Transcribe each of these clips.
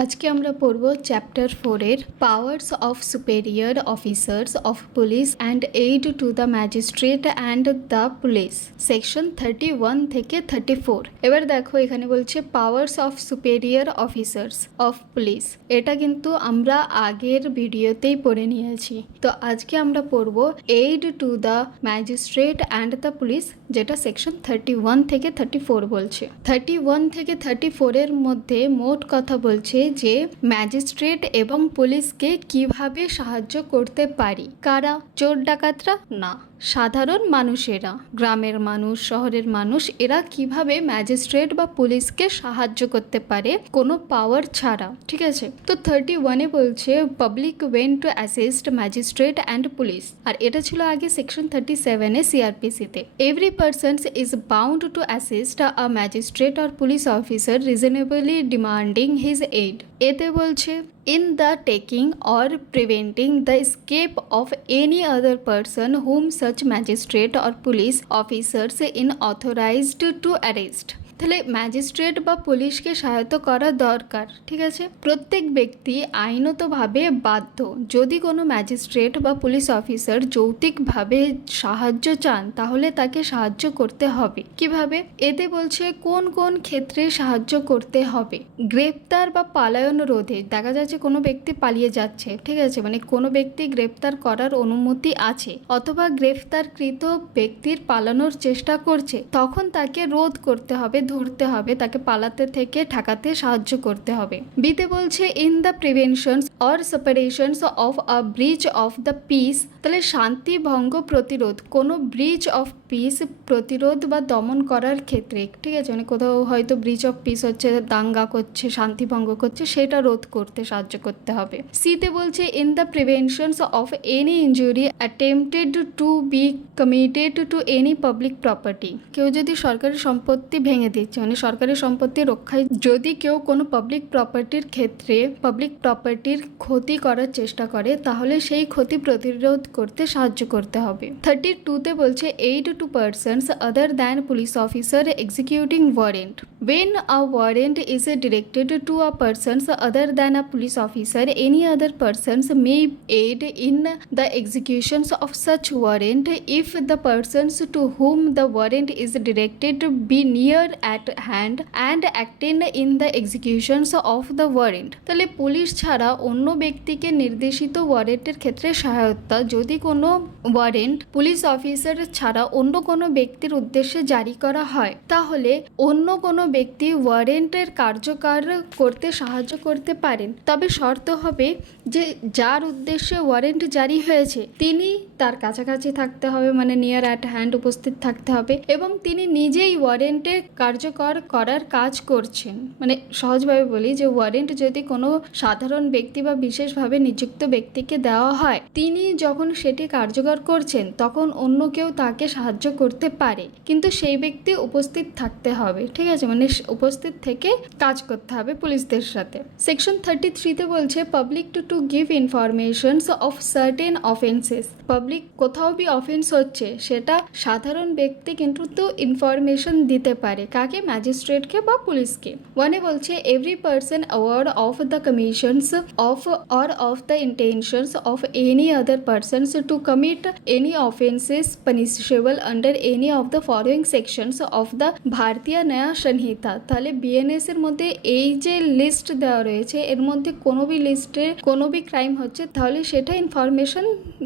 আজকে আমরা পড়ব chapter 4 powers of superior officers of police and aid to the magistrate and the police section 31 থেকে 34। এবার দেখো এখানে বলছে powers of superior officers of police. এটা কিন্তু আমরা আগের ভিডিওতেই পড়ে নিয়েছি। তো আজকে আমরা পড়ব aid to the magistrate and the police, যেটা সেকশন 31 থেকে 34 বলছে। 31 থেকে 34 এর মধ্যে মোট কথা বলছে যে ম্যাজিস্ট্রেট এবং পুলিশকে কিভাবে সাহায্য করতে পারি। কারা? চোর ডাকাতরা না, সাধারণ মানুষেরা, গ্রামের মানুষ, শহরের মানুষ, এরা কিভাবে ম্যাজিস্ট্রেট বা পুলিশকে সাহায্য করতে পারে কোনো পাওয়ার ছাড়া। ঠিক আছে, তো 31-এ বলছে public owing to assist magistrate and police, আর এটা ছিল আগে সেকশন 37-এ সিআরপিসিতে। Every person is bound to assist a magistrate or police officer reasonably demanding his aid. এতে বলছে in the taking or preventing the escape of any other person whom such magistrate or police officers in authorized to arrest। তাহলে magistrate বা পুলিশকে সহায়তা করা দরকার। ঠিক আছে, প্রত্যেক ব্যক্তি আইনতভাবে বাধ্য, যদি কোনো ম্যাজিস্ট্রেট বা পুলিশ অফিসার যৌক্তিকভাবে সাহায্য চান তাহলে তাকে সাহায্য করতে হবে। কিভাবে? এতে বলছে কোন কোন ক্ষেত্রে সাহায্য করতে হবে। গ্রেপ্তার বা পালায়ন রোধে, দেখা যাচ্ছে কোনো ব্যক্তি পালিয়ে যাচ্ছে, ঠিক আছে, মানে কোনো ব্যক্তি গ্রেপ্তার করার অনুমতি আছে অথবা গ্রেফতারকৃত ব্যক্তির পালানোর চেষ্টা করছে, তখন তাকে রোধ করতে হবে, ধরতে হবে, তাকে পালাতে থেকে ঠেকাতে সাহায্য করতে হবে। বিতে বলছে in the preventions or separations of a breach of the peace. তাহলে শান্তি ভঙ্গ প্রতিরোধ, কোনো ব্রিচ অফ পিস প্রতিরোধ বা দমন করার ক্ষেত্রে, ঠিক আছে, মানে কোথাও হয়তো ব্রিচ অফ পিস হচ্ছে, দাঙ্গা করছে, শান্তি ভঙ্গ করছে, সেটা রোধ করতে সাহায্য করতে হবে। সিতে বলছে in the preventions of any injury attempted to be committed to any public property. কেউ যদি সরকারি সম্পত্তি ভেঙে দিচ্ছে, মানে সরকারি সম্পত্তি রক্ষায় যদি কেউ কোনো পাবলিক প্রপার্টির ক্ষেত্রে পাবলিক প্রপার্টির ক্ষতি করার চেষ্টা করে, তাহলে সেই ক্ষতি প্রতিরোধ করতে সাহায্য করতে হবে। 32-তে বলছে aid to persons other than police officer executing warrant. When a warrant is directed to a persons other than a police officer, any other persons may aid in the executions of such warrant if the persons to whom the warrant is directed be near at hand and acting in the executions of the warrant। তাহলে police ছাড়া অন্য ব্যক্তিকে নির্দেশিত ওয়ারেন্টের ক্ষেত্রে সহায়তা, যদি কোনো warrant police officer ছাড়া অন্য কোনো ব্যক্তির উদ্দেশ্যে জারি করা হয়, তাহলে অন্য কোনো ব্যক্তি ওয়ারেন্টের কার্যকর করতে সাহায্য করতে পারেন। তবে শর্ত হবে যে যার উদ্দেশ্যে ওয়ারেন্ট জারি হয়েছে তিনি তার কাছাকাছি থাকতে হবে, মানে নিয়ার অ্যাট হ্যান্ড উপস্থিত থাকতে হবে, এবং তিনি নিজেই ওয়ারেন্টের কার্যকর করার কাজ করছেন। মানে সহজভাবে বলি যে ওয়ারেন্ট যদি কোনো সাধারণ ব্যক্তি বা বিশেষভাবে নিযুক্ত ব্যক্তিকে দেওয়া হয়, তিনি যখন সেটি কার্যকর করছেন তখন অন্য কেউ তাকে সাহায্য করতে পারে, কিন্তু সেই ব্যক্তি উপস্থিত থাকতে হবে। ঠিক আছে, মানে উপস্থিত থেকে কাজ করতে হবে পুলিশদের সাথে। সেকশন 33-তে বলছে public to give informations of certain offences. Public কোথাও বি অফেন্স হচ্ছে, সেটা সাধারণ ব্যক্তি কিন্তু তো ইনফরমেশন দিতে পারে, কাকে? ম্যাজিস্ট্রেটকে বা পুলিশকে। ওয়ানে বলছে every person aware of the commissions of or of the intentions of any other persons to commit any offences punishable under any of the following sections of the Bharatiya Nyaya সংহিতা। তাহলে বিএনএস এর মধ্যে এই যে লিস্ট দেওয়া রয়েছে, এর মধ্যে কোনো বি লিস্টে কোনো বি ক্রাইম হচ্ছে, তাহলে সেটা ইনফরমেশন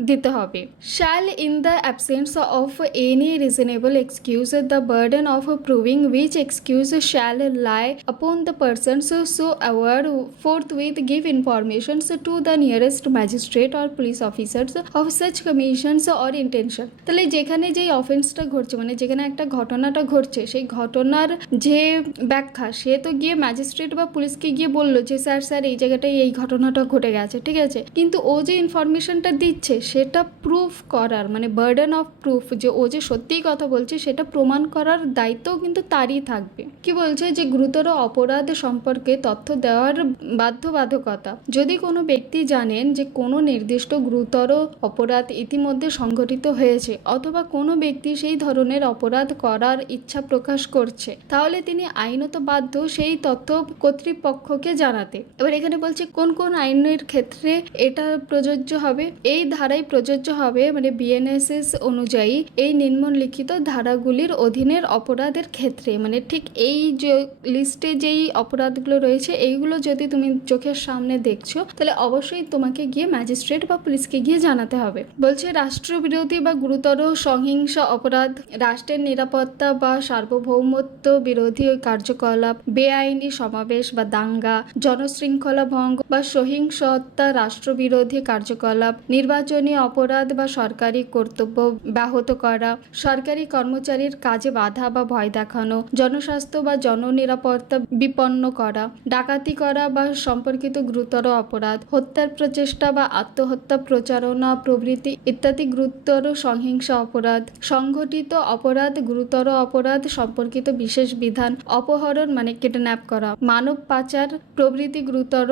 দিতে হবে। Shall in the absence of any reasonable excuse the burden of proving which excuse shall lie upon the persons so award forthwith give informations to the nearest magistrate or police officers of such commissions or intention। তাহলে যেখানে যেই অফেন্সটা ঘটছে, মানে যেখানে একটা ঘটনাটা ঘটছে, সেই ঘটনার যে ব্যাখ্যা, সে তো গিয়ে ম্যাজিস্ট্রেট বা পুলিশকে গিয়ে বললো যে স্যার এই জায়গাটায় এই ঘটনাটা ঘটে গেছে, ঠিক আছে, কিন্তু ও যে ইনফরমেশনটা দিচ্ছে সেটা প্রুফ করার, মানে বার্ডেন অফ প্রুফ, যে ও যে সত্যিই কথা বলছে সেটা প্রমাণ করার দায়িত্বও কিন্তু তারই থাকবে। কি বলছে যে গুরুতর অপরাধ সম্পর্কে তথ্য দেওয়ার বাধ্যবাধকতা। যদি কোনো ব্যক্তি জানেন যে কোনো নির্দিষ্ট গুরুতর অপরাধ ইতিমধ্যে সংঘটিত হয়েছে অথবা কোনো ব্যক্তি সেই ধরনের অপরাধ করার ইচ্ছা প্রকাশ করছে, তাহলে তিনি আইনত বাধ্য সেই তথ্য কর্তৃপক্ষকে জানাতে। এবার এখানে বলছে কোন কোন আইনের ক্ষেত্রে এটা প্রযোজ্য হবে। এই ধারায় প্রযোজ্য হবে, মানে বিএনএসএস অনুযায়ী এই নিম্নলিখিত ধারাগুলির অধীনের অপরাধের ক্ষেত্রে, মানে ঠিক এই যে লিস্টে যেই অপরাধগুলো রয়েছে এইগুলো যদি তুমি চোখের সামনে দেখছো তাহলে অবশ্যই তোমাকে গিয়ে ম্যাজিস্ট্রেট বা পুলিশকে গিয়ে জানাতে হবে। বলছে রাষ্ট্রবিরোধী বা গুরুতর সহিংস অপরাধ, রাষ্ট্রের নিরাপত্তা বা সার্বভৌমত্ব বিরোধী কার্যকলাপ, বেআইনি সমাবেশ বা দাঙ্গা, জনশৃঙ্খলা ভঙ্গ বা সহিংসতা, রাষ্ট্রবিরোধী কার্যকলাপ, নির্বাচনী অপরাধ বা সরকারি কর্তব্য ব্যাহত করা, সরকারি কর্মচারীর কাজে বাধা বা ভয় দেখানো, জনস্বাস্থ্য বা জননিরাপত্তা বিপন্ন করা, ডাকাতি করা বা সম্পর্কিত গুরুতর অপরাধ, হত্যার প্রচেষ্টা বা আত্মহত্যা প্রচারণা প্রভৃতি ইত্যাদি গুরুতর সহিংস অপরাধ, সংঘটিত অপরাধ, গুরুতর অপরাধ সম্পর্কিত বিশেষ বিধান, অপহরণ মানে কিডন্যাপ করা, মানব পাচার প্রভৃতি গুরুতর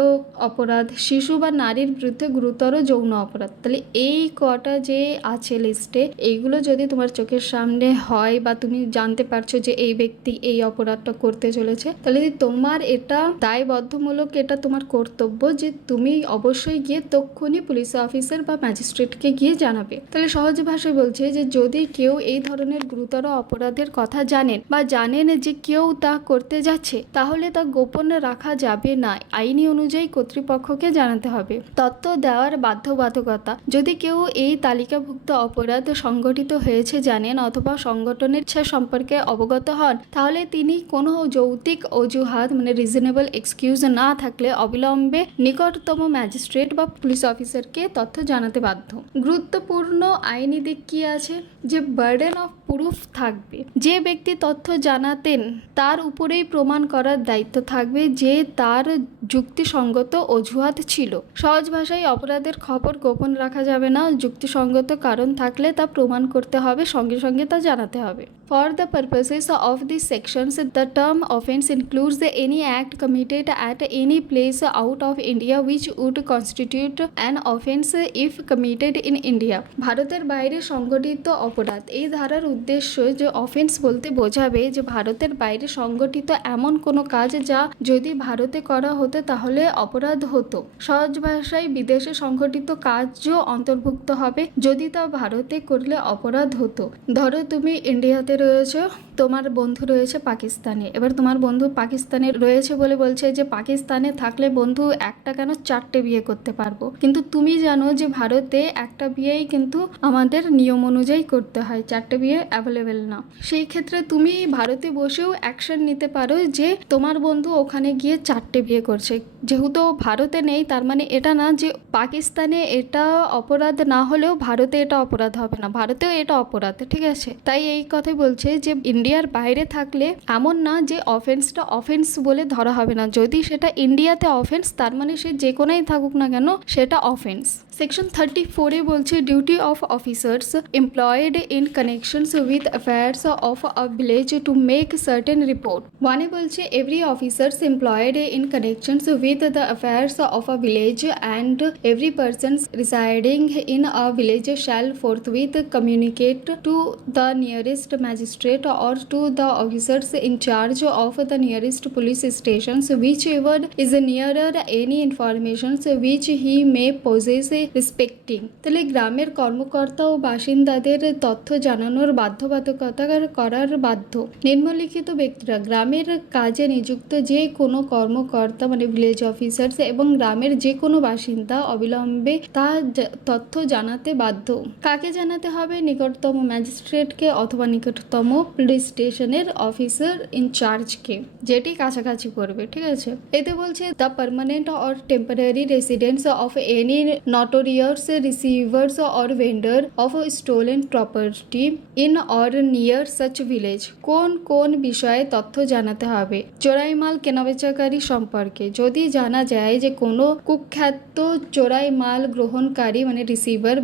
অপরাধ, শিশু বা নারীর বিরুদ্ধে গুরুতর যৌন অপরাধ। তাহলে এই কটা যে আছে লিস্টে, এইগুলো যদি তোমার চোখের সামনে হয় বা তুমি জানতে পারছো যে এই ব্যক্তি এই অপরাধটা করতে চলেছে, তাহলে তোমার এটা দায়বদ্ধমূলক, এটা তোমার কর্তব্য যে তুমি অবশ্যই গিয়ে তক্ষুনি পুলিশ অফিসার বা ম্যাজিস্ট্রেটকে গিয়ে জানাবে। তাহলে সহজ ভাষায় বলছে যে যদি কেউ এই ধরনের গুরুতর অপরাধের কথা জানেন বা জানেন যে কেউ তা করতে যাচ্ছে, তাহলে তা গোপন রাখা যাবে না, আইনি অনুযায়ী কর্তৃপক্ষকে জানাতে হবে। তথ্য দেওয়ার বাধ্যবাধকতা, যদি কেউ এই তালিকাভুক্ত অপরাধ সংগঠিত হয়েছে জানেন অথবা সংগঠনের ইচ্ছা সম্পর্কে অবগত হন, তাহলে তিনি কোনো যৌক্তিক অজুহাত মানে রিজনেবল এক্সকিউজ না থাকলে অবিলম্বে নিকটতম ম্যাজিস্ট্রেট বা পুলিশ অফিসারকে তথ্য জানাতে বাধ্য। গুরুত্বপূর্ণ আইনি দিক কি আছে, যে বার্ডেন অফ প্রুফ থাকবে। যে ব্যক্তি তথ্য জানাতেন তার উপরেই প্রমাণ করার দায়িত্ব থাকবে যে তার যুক্তিসঙ্গত অজুহাত ছিল। সহজ ভাষায় অপরাধের খবর গোপন রাখা যাবে না, যুক্তিসঙ্গত কারণ থাকলে তা প্রমাণ করতে হবে, সঙ্গে সঙ্গে তা জানাতে হবে। For the purposes of these sections, the term offence includes any act committed at any place out of India which would constitute an offence if committed in India. ভারতের বাইরে সংগঠিত অপরাধ, এই ধারার উদ্দেশ্য যে অফেন্স বলতে বোঝাবে যে ভারতের বাইরে সংগঠিত এমন কোনো কাজ যা যদি ভারতে করা হতো তাহলে অপরাধ হতো। সহজ ভাষায় বিদেশে সংগঠিত কাজও অন্তর্ভুক্ত হবে যদি তা ভারতে করলে অপরাধ হতো। ধরো তুমি ইন্ডিয়াতে রয়েছে, তোমার বন্ধু রয়েছে পাকিস্তানে, এবার তোমার বন্ধু পাকিস্তানে রয়েছে বলে বলছে যে পাকিস্তানে থাকলে বন্ধু একটা কেন 4টে বিয়ে করতে পারবো, কিন্তু তুমি জানো যে ভারতে একটা বিয়েই কিন্তু আমাদের নিয়ম অনুযায়ী করতে হয়, 4টে বিয়ে অ্যাভেলেবেল না। সেই ক্ষেত্রে তুমি ভারতে বসেও অ্যাকশন নিতে পারো যে তোমার বন্ধু ওখানে গিয়ে 4টে বিয়ে করছে, যেহেতু ভারতে নেই তার মানে এটা না যে পাকিস্তানে এটা অপরাধ না হলেও ভারতে এটা অপরাধ হবে না, ভারতেও এটা অপরাধ, ঠিক আছে। তাই এই কথাই বলছে যে ইন্ডিয়ার বাইরে থাকলে এমন না যে অফেন্সটা অফেন্স বলে ধরা হবে না, যদি সেটা ইন্ডিয়াতে অফেন্স তার মানে সে যে কোনোই থাকুক না কেন সেটা অফেন্স। সেকশন 34 বলছে duty of officers employed in connections with affairs of a village to make certain report. ওয়ানে বলছে every officers employed in connections with the affairs of a village and every person residing in a village shall forthwith communicate to the nearest magistrate or to the officers in charge of the nearest police stations whichever is nearer any information which he may possess respecting। তাহলে গ্রামের কর্মকর্তা ও বাসিন্দাদের তথ্য জানানোর বাধ্যবাধকতা করার বাধ্য। নিম্নলিখিত ব্যক্তিরা গ্রামের কাজে নিযুক্ত যে কোনো কর্মকর্তা মানে ভিলেজ অফিসার্স এবং গ্রামের যে কোনো বাসিন্দা অবিলম্বে তা তথ্য জানাতে বাধ্য। কাকে জানাতে হবে? নিকটতম ম্যাজিস্ট্রেটকে অথবা নিকটতম পুলিশ স্টেশনের অফিসার ইনচার্জকে, যেটি কাছাকাছি পড়বে, ঠিক আছে। এতে বলছে the permanent or temporary residence of any notorious receivers or vendor of stolen property in or near such village. কোন কোন বিষয়ে তথ্য জানাতে হবে? চোরাই মাল কেনাবেচাকারী সম্পর্কে যদি জানা যায় যে কোনো কুখ্যাত চোরাই মাল গ্রহণকারী মানে রিসিভার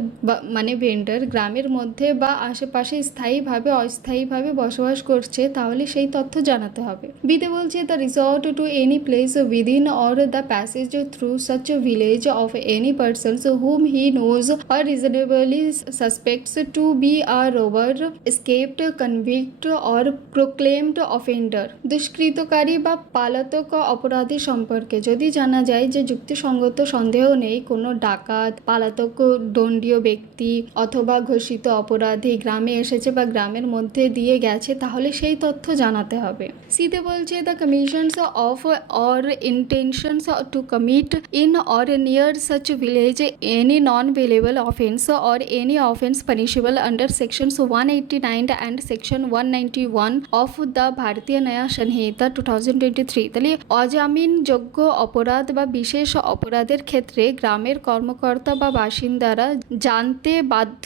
মানে ভেন্ডর গ্রামের মধ্যে বা আশেপাশে স্থায়ীভাবে অস্থায়ীভাবে বসবাস করছে, তাহলে সেই তথ্য জানাতে হবে। বিতে বলছে the resort to any place within or the passage through such village of any persons whom he knows or reasonably suspects to be a robber, escaped convict or proclaimed offender। দুষ্কৃতকারী বা পালাতক অপরাধী সম্পর্কে যদি জানা যায় যে যুক্তিসঙ্গত সন্দেহ নেই কোনো ডাকাত, পালাতক দণ্ডীয় ব্যক্তি অথবা ঘোষিত অপরাধী গ্রামে এসেছে বা গ্রামের মধ্যে দিয়ে গেছে, তাহলে সেই তথ্য জানাতে হবে। সিতে বলছে the commissions of or intentions to commit in or near such village any non bailable offence or any offence punishable under sections 189 and section 191 of the ভারতীয় ন্যায় সংহিতা 2023। তাহলে অজামিনযোগ্য অপরাধ বা বিশেষ অপরাধের ক্ষেত্রে গ্রামের কর্মকর্তা বা বাসিন্দারা জানতে বাধ্য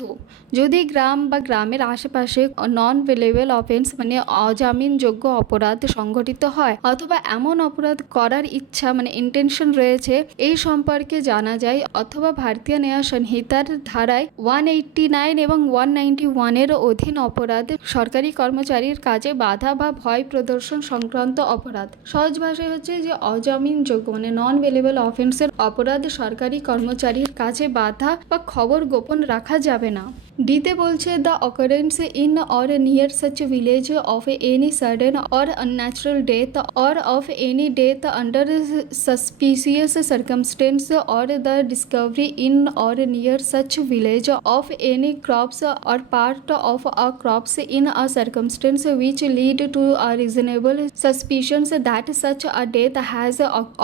যদি গ্রাম বা গ্রামের আশেপাশে নন বেলেবল অফেন্স মানে অজামিনযোগ্য অপরাধ সংঘটিত হয় অথবা এমন অপরাধ করার ইচ্ছা মানে ইন্টেনশন রয়েছে এই সম্পর্কে জানা যায়, অথবা ভারতীয় ন্যায় সংহিতার ধারায় 189 এবং 191 এর অধীন অপরাধ সরকারি কর্মচারীর কাজে বাধা বা ভয় প্রদর্শন সংক্রান্ত অপরাধ। সহজ ভাষায় হচ্ছে যে অজামিনযোগ্য মানে নন বেলেবল অফেন্সের অপরাধ সরকারি কর্মচারীর কাছে বাধা বা খবর গোপন রাখা যাবে না। ডিতে বলছে the occurrence in or near such village of any sudden or unnatural death or of any death under suspicious circumstance or the Discovery in or near such village of any crops or part of a crops in a circumstance which lead to a reasonable suspicions that such a death has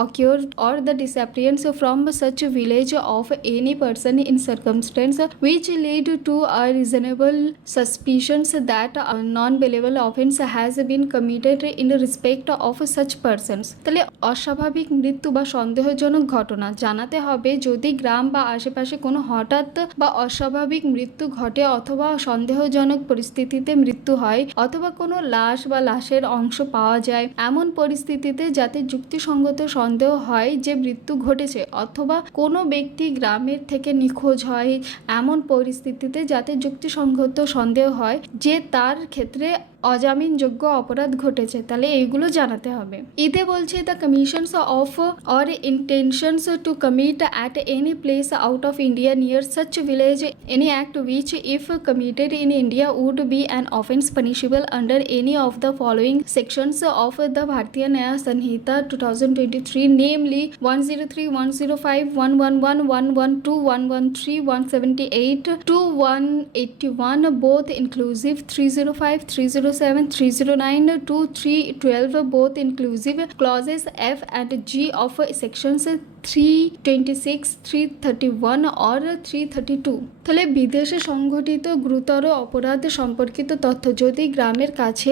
occurred or the disappearance from such village of any person in circumstance which lead to a reasonable suspicions that a non-bailable offence has been committed in respect of such persons। তাহলে অস্বাভাবিক মৃত্যু বা সন্দেহজনক ঘটনা জানাতে হবে যদি গ্রাম বা আশেপাশে কোনো হঠাৎ বা অস্বাভাবিক মৃত্যু ঘটে অথবা সন্দেহজনক পরিস্থিতিতে মৃত্যু হয় অথবা কোনো লাশ বা লাশের অংশ পাওয়া যায় এমন পরিস্থিতিতে যাতে যুক্তিসঙ্গত সন্দেহ হয় যে মৃত্যু ঘটেছে, অথবা কোনো ব্যক্তি গ্রামের থেকে নিখোঁজ হয় এমন পরিস্থিতিতে যাতে যুক্তিসঙ্গত সন্দেহ হয় যে তার ক্ষেত্রে অজামিনযোগ্য অপরাধ ঘটেছে, তাহলে এইগুলো জানাতে হবে। ইতে বলছে the commissions of or intentions to commit at any place out of India near such village any act which if committed in India would be an offence punishable under any of the following sections of the Bharatiya Nyaya Sanhita 2023 namely 103, 105, 111, 112, 113, 178 to 181 both inclusive, 305, 307, 309 to 312 both inclusive, clauses F and G of sections 326, 331 or 332। তাহলে বিদেশে সংঘটিত গুরুতর অপরাধ সম্পর্কিত তথ্য যদি গ্রামের কাছে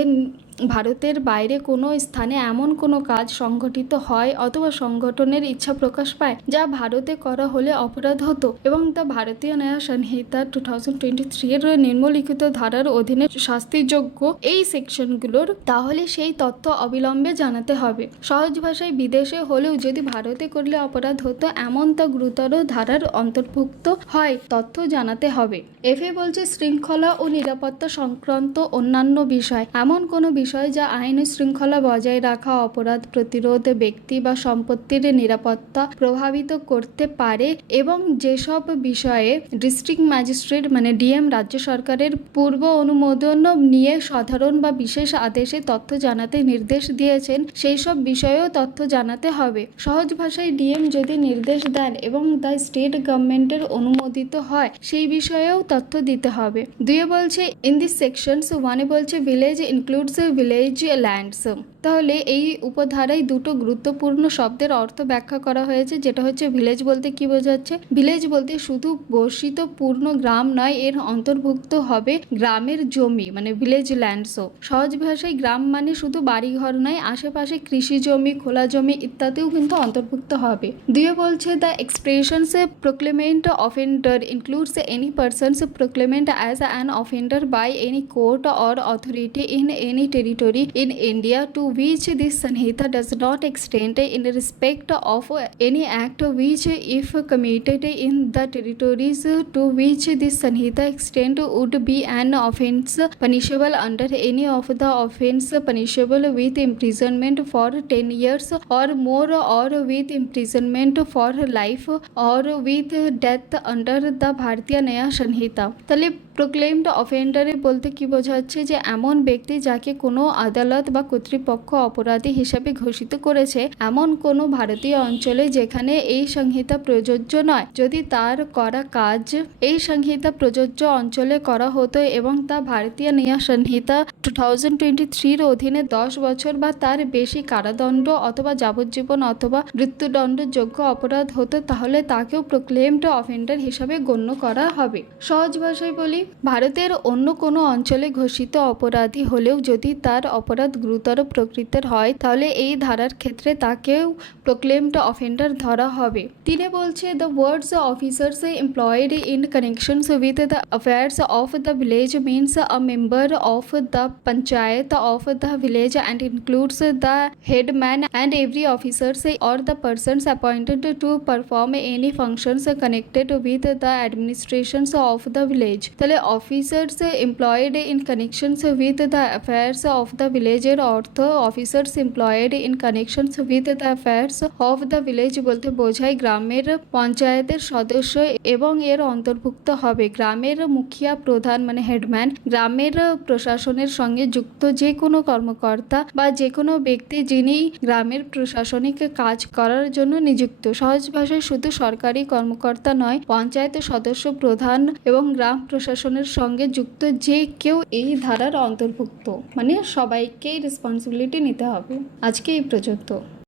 ভারতের বাইরে কোনো স্থানে এমন কোনো কাজ সংঘটিত হয় অথবা সংগঠনের ইচ্ছা প্রকাশ পায় যা ভারতে করা হলে অপরাধ হতো এবং তা ভারতীয় ন্যায় সংহিতা 2023 এর নিম্নলিখিত ধারার অধীনে শাস্তিযোগ্য এই সেকশনগুলোর, তাহলে সেই তথ্য অবিলম্বে জানাতে হবে। সহজ ভাষায় বিদেশে হলেও যদি ভারতে করলে অপরাধ হতো এমন তা গুরুতর ধারার অন্তর্ভুক্ত হয় তথ্য জানাতে হবে। এফএ বলছে শৃঙ্খলা ও নিরাপত্তা সংক্রান্ত অন্যান্য বিষয় এমন কোনো বিষয় যা আইন শৃঙ্খলা বজায় রাখা, অপরাধ প্রতিরোধ, ব্যক্তি বা সম্পত্তির নিরাপত্তা প্রভাবিত করতে পারে এবং যেসব বিষয়ে ডিস্ট্রিক্ট ম্যাজিস্ট্রেট মানে ডিএম রাজ্য সরকারের পূর্ব অনুমোদন নিয়ে সাধারণ বা বিশেষ আদেশে তথ্য জানাতে নির্দেশ দিয়েছেন সেই সব বিষয়েও তথ্য জানাতে হবে। সহজ ভাষায় ডিএম যদি নির্দেশ দেন এবং দ্য স্টেট গভর্নমেন্টের অনুমোদিত হয় সেই বিষয়েও তথ্য দিতে হবে। দুয়ে বলছে ইন দিস সেকশনস, ওয়ানে বলছে ভিলেজ ইনক্লুডস ভিলেজ ল্যান্ডস। তাহলে এই উপধারায় দুটো গুরুত্বপূর্ণ শব্দের অর্থ ব্যাখ্যা করা হয়েছে, যেটা হচ্ছে ভিলেজ বলতে কি বোঝাচ্ছে। ভিলেজ বলতে শুধু বর্ষিত পূর্ণ গ্রাম নয়, এর অন্তর্ভুক্ত হবে গ্রামের জমি, মানে ভিলেজ ল্যান্ডসও। সহজ ভাষায় গ্রাম মানে শুধু বাড়িঘর নয়, আশেপাশে কৃষি জমি, খোলা জমি ইত্যাদিও কিন্তু অন্তর্ভুক্ত হবে। দুয়ে বলছে the expressions proclaimed offender includes any persons proclaimed as an offender by any court or authority in any territory in India to which this Sanhita does not extend in respect of any act which, if committed in the territories to which this Sanhita extend, would be an offence punishable under any of the offence punishable with imprisonment for 10 years or more, or with imprisonment for life, or with death under the Bharatiya Naya Sanhita। তাহলে proclaimed অফেন্ডারে বলতে কি বোঝাচ্ছে, যে এমন ব্যক্তি যাকে কোনো আদালত বা কর্তৃপক্ষ অপরাধী হিসাবে ঘোষিত করেছে এমন কোনো ভারতীয় অঞ্চলে যেখানে এই সংহিতা প্রযোজ্য নয়, যদি তার করা কাজ এই সংহিতা প্রযোজ্য অঞ্চলে করা হতো এবং তা ভারতীয় নিয়া সংহিতা 2023 অধীনে 10 বছর বা তার বেশি কারাদণ্ড অথবা যাবজ্জীবন অথবা মৃত্যুদণ্ডযোগ্য অপরাধ হতো, তাহলে তাকেও প্রোক্লেমড অফেন্ডার হিসাবে গণ্য করা হবে। সহজ ভাষায় বলি, ভারতের অন্য কোনো অঞ্চলে ঘোষিত অপরাধী হলেও যদি তার অপরাধ গুরুতর প্রকৃতির হয়, তাহলে এই ধারার ক্ষেত্রে তাকেও প্রোক্লেমড অফেন্ডার ধরা হবে। তিনে বলছে the words officers employed in connections with the affairs of the village means a member of the panchayat of the village and includes the headman and every officers or the persons appointed to perform any functions connected with the administrations of the village। তাহলে officers employed in connections with the affairs of the ভিলেজের অর্থ officers employed in connections with the affairs of the village বলতে বোঝায় গ্রামের পঞ্চায়েতের সদস্য এবং এর অন্তর্ভুক্ত হবে গ্রামের মুখিয়া প্রধান মানে হেডম্যান, গ্রামের প্রশাসনের সঙ্গে যুক্ত যে কোনো কর্মকর্তা বা যে কোনো ব্যক্তি যিনি গ্রামের প্রশাসনিক কাজ করার জন্য নিযুক্ত। সহজ ভাষায় শুধু সরকারি কর্মকর্তা নয়, পঞ্চায়েত সদস্য, প্রধান এবং গ্রাম প্রশাসনের সঙ্গে যুক্ত যে কেউ এই ধারার অন্তর্ভুক্ত, মানে সবাইকেই রেসপন্সিবিলিটি নিতে হবে। আজকে এই পর্যন্ত।